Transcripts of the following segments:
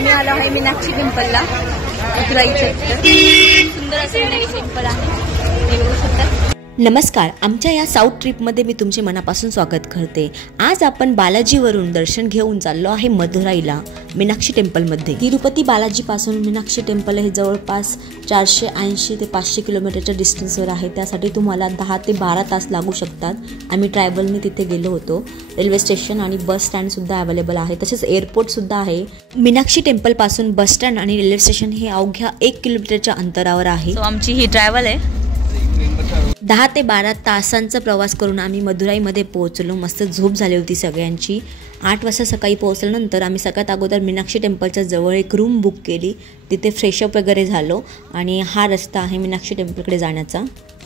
आम्ही आलो आहे मीनाक्षी टेम्पलला, मथुराईचं. सुंदर असं मीनाक्षी टेम्पल आहे, हे बघू शकता. नमस्कार, आमच्या या साऊथ ट्रिपमध्ये मी तुमचे मनापासून स्वागत करते. आज आपण बालाजीवरून दर्शन घेऊन चाललो आहे मदुराईला मीनाक्षी टेम्पलमध्ये. तिरुपती बालाजीपासून मीनाक्षी टेम्पल हे जवळपास 480 ते 500 किलोमीटरच्या डिस्टन्सवर आहे. त्यासाठी तुम्हाला 10 ते 12 तास लागू शकतात. आम्ही ट्रॅव्हलने तिथे गेलो होतो. रेल्वे स्टेशन आणि बस स्टँडसुद्धा अवेलेबल आहे, तसेच एअरपोर्टसुद्धा आहे. मीनाक्षी टेम्पलपासून बस स्टँड आणि रेल्वे स्टेशन हे अवघ्या 1 किलोमीटरच्या अंतरावर आहे. आमची ही ट्रॅव्हल आहे. 10 ते 12 तासांचा प्रवास करून आम्ही मदुराईमध्ये पोहोचलो. मस्त झोप झाली होती सगळ्यांची. 8 वाजता सकाळी पोहोचल्यानंतर आम्ही सगळ्यात अगोदर मीनाक्षी टेम्पलच्या जवळ एक रूम बुक केली. तिथे फ्रेशअप वगैरे झालो आणि हा रस्ता आहे मीनाक्षी टेम्पलकडे जाण्याचा.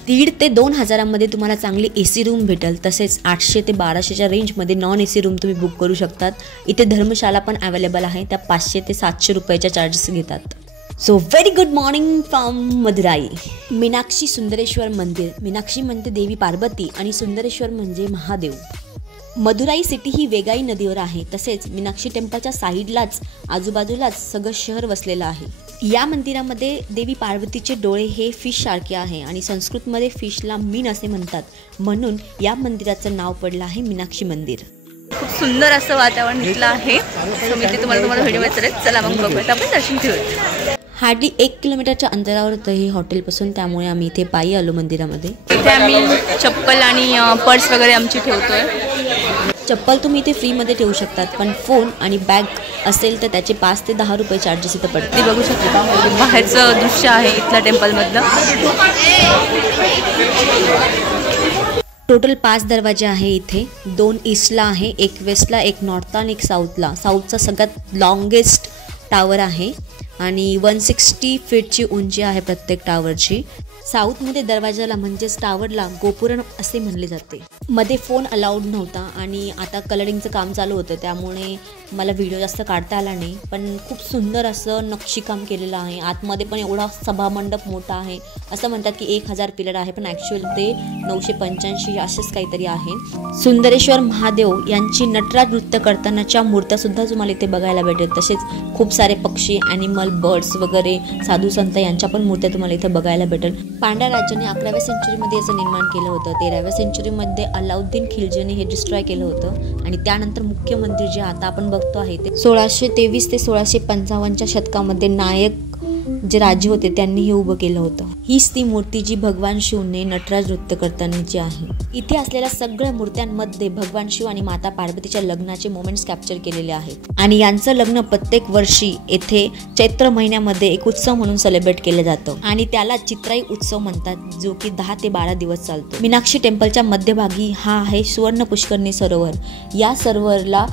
1,500 ते 2,000मध्ये तुम्हाला चांगली AC रूम भेटेल. तसेच 800 ते 1200च्या रेंजमध्ये नॉन AC रूम तुम्ही बुक करू शकतात. इथे धर्मशाला पण अवेलेबल आहे. त्या 500 ते 700 रुपयाच्या चार्जेस घेतात. So very good morning from Madurai. Meenakshi Sundareshwar मंदिर. मीनाक्षी म्हणजे देवी पार्वती आणि सुंदरेश्वर म्हणजे महादेव. मदुराई सिटी ही वेगाई नदीवर आहे. तसेच मीनाक्षी टेम्पलच्या साईडलाच आजूबाजूलाच सगळं शहर वसलेलं आहे. या मंदिरामध्ये देवी पार्वतीचे डोळे हे फिश सारखे आहे आणि संस्कृतमध्ये फिशला मीन असे म्हणतात, म्हणून या मंदिराचं नाव पडलं आहे मीनाक्षी मंदिर. खूप सुंदर असं वातावरण इथलं आहे. मी ते तुम्हाला व्हिडिओ मध्ये चला मग बघूया, आपण दर्शन घेऊया. हार्डली 1 किलोमीटरच्या अंतरावर होतं हे हॉटेलपासून, त्यामुळे आम्ही इथे पायी आलो मंदिरामध्ये. इथे आम्ही चप्पल आणि पर्स वगैरे आमची ठेवतोय. चप्पल तुम्ही इथे फ्रीमध्ये ठेवू शकतात, पण फोन आणि बॅग असेल तर त्याचे 5 ते 10 रुपये चार्जेस इथं पडते. बघू शकता बाहेरचं दृश्य आहे इथल्या टेम्पलमधलं. टोटल 5 दरवाजे आहे इथे. 2 ईस्टला आहे, 1 वेस्टला, 1 नॉर्थला आणि 1 साऊथला. साऊथचा सगळ्यात लॉंगेस्ट टावर आहे आणि 160 फीटची उंची आहे प्रत्येक टावरची. साऊथमध्ये दरवाजाला म्हणजेच टावरला गोपुरण असे म्हणले जाते. मध्ये फोन अलाउड नव्हता आणि आता कलरिंगचं काम चालू होतं, त्यामुळे मला व्हिडिओ जास्त काढता आला नाही. पण खूप सुंदर असं नक्षीकाम केलेलं आहे. आतमध्ये पण एवढा सभामंडप मोठा आहे. असं म्हणतात की 1000 पिलर आहे, पण ॲक्च्युअल ते 985 असेच काहीतरी आहे. सुंदरेश्वर महादेव यांची नटराज नृत्य करतानाच्या मूर्त्यासुद्धा तुम्हाला इथे बघायला भेटेल. तसेच खूप सारे पक्षी, ॲनिमल, बर्ड्स वगैरे, साधू संत यांच्या पण मूर्त्या तुम्हाला इथे बघायला भेटेल. पांड्या राज्याने 11व्या सेंचुरीमध्ये याचं निर्माण केलं होतं. 13व्या सेंचुरीमध्ये अलाउद्दीन खिलजीने हे डिस्ट्रॉय केलं होतं आणि त्यानंतर मुख्य मंदिर जे आता आपण बघतो आहे ते 1623 ते 1655च्या शतकामध्ये नायक जे राजे होते त्यांनी हे उभं केलं होतं. हीच ती मूर्ती जी भगवान शिवने नटराज नृत्य करतानाची आहे. इथे असलेल्या सगळ्या मूर्त्यांमध्ये भगवान शिव आणि माता पार्वतीच्या लग्नाचे मोमेंट्स कॅप्चर केलेले आहेत आणि यांचं लग्न प्रत्येक वर्षी येथे चैत्र महिन्यामध्ये एक उत्सव म्हणून सेलिब्रेट केलं जातं आणि त्याला चित्राई उत्सव म्हणतात, जो की 10 ते 12 दिवस चालतो. मीनाक्षी टेम्पलच्या मध्यभागी हा आहे सुवर्ण पुष्करणी सरोवर. या सरोवरला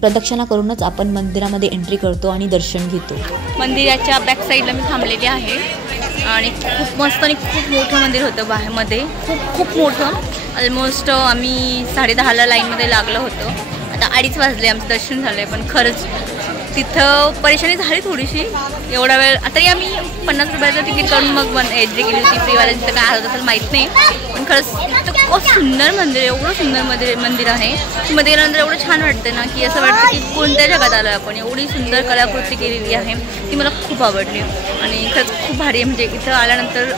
प्रदक्षिणा करूनच आपण मंदिरामध्ये एंट्री करतो आणि दर्शन घेतो. मंदिराच्या बॅक साईडला मी थांबलेली आहे आणि खूप मस्त आणि खूप मोठं मंदिर होतं. बाहेरमध्ये खूप मोठं. ऑलमोस्ट आम्ही 10:30ला लाईनमध्ये लागलं होतं. आता 2:30 वाजले, आमचं दर्शन झालं आहे. पण खरंच तिथं परेशानी झाली थोडीशी. एवढा वेळ तरी आम्ही 50 रुपयाचं तिकीट काढून मग एंट्री केली होती. फ्रीवाल्या तिथं काय होतं असेल माहीत नाही, पण खरंच इतकं खूप सुंदर मंदिर आहे. एवढं सुंदर मंदिर आहे की मध्ये गेल्यानंतर एवढं छान वाटतं ना, की असं वाटतं की कोणत्या जगात आलो आपण. एवढी सुंदर कलाकृती केलेली आहे, ती मला खूप आवडली आणि खरंच खूप भारी आहे. म्हणजे इथं आल्यानंतर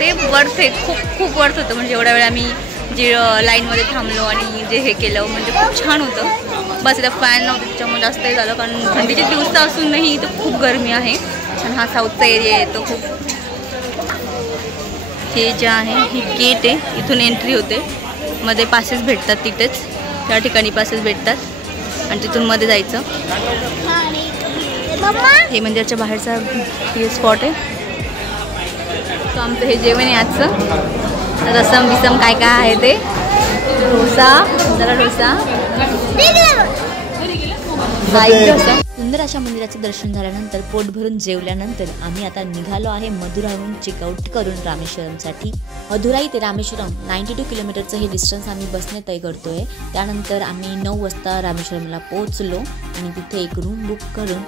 ते वर्थ आहे, खूप वर्थ होतं. म्हणजे एवढ्या वेळ आम्ही जे लाईनमध्ये थांबलो आणि जे हे केलं म्हणजे खूप छान होतं. बस इथं फॅन नव्हतं त्याच्यामुळे जास्त हे झालं, कारण थंडीचे दिवस असूनही इथं खूप गरमी आहे. आणि हा साऊथचा एरिया येतो खूप. हे जे आहे ही गेट आहे, इथून एंट्री होते. मध्ये पासेस भेटतात, तिथेच त्या ठिकाणी पासेस भेटतात आणि तिथून मध्ये जायचं. हे मंदिराच्या बाहेरचा हे स्पॉट आहे. तर आमचं हे जेवण आहे आजचं. रसम बिसम काय आहे ते, डोसा. सुंदर अशा मंदिराचं दर्शन झाल्यानंतर पोट भरून जेवल्यानंतर आम्ही आता निघालो आहे मदुराईहून चेकआउट करून रामेश्वरमसाठी. मदुराई ते रामेश्वरम 92 किलोमीटरचं हे डिस्टन्स आम्ही बसने तय करतोय. त्यानंतर आम्ही 9 वाजता रामेश्वरमला पोहोचलो आणि तिथे एक रूम बुक करून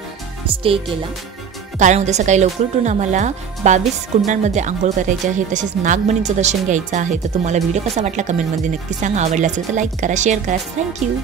स्टे केला. कारण उद्या सकाळी लवकर उठून आम्हाला 22 कुंडांमध्ये आंघोळ करायची आहे. तसेच नागमणीचं दर्शन घ्यायचं आहे. तर तुम्हाला व्हिडिओ कसा वाटला कमेंटमध्ये नक्की सांगा. आवडला असेल तर लाईक करा, शेअर करा. थँक्यू.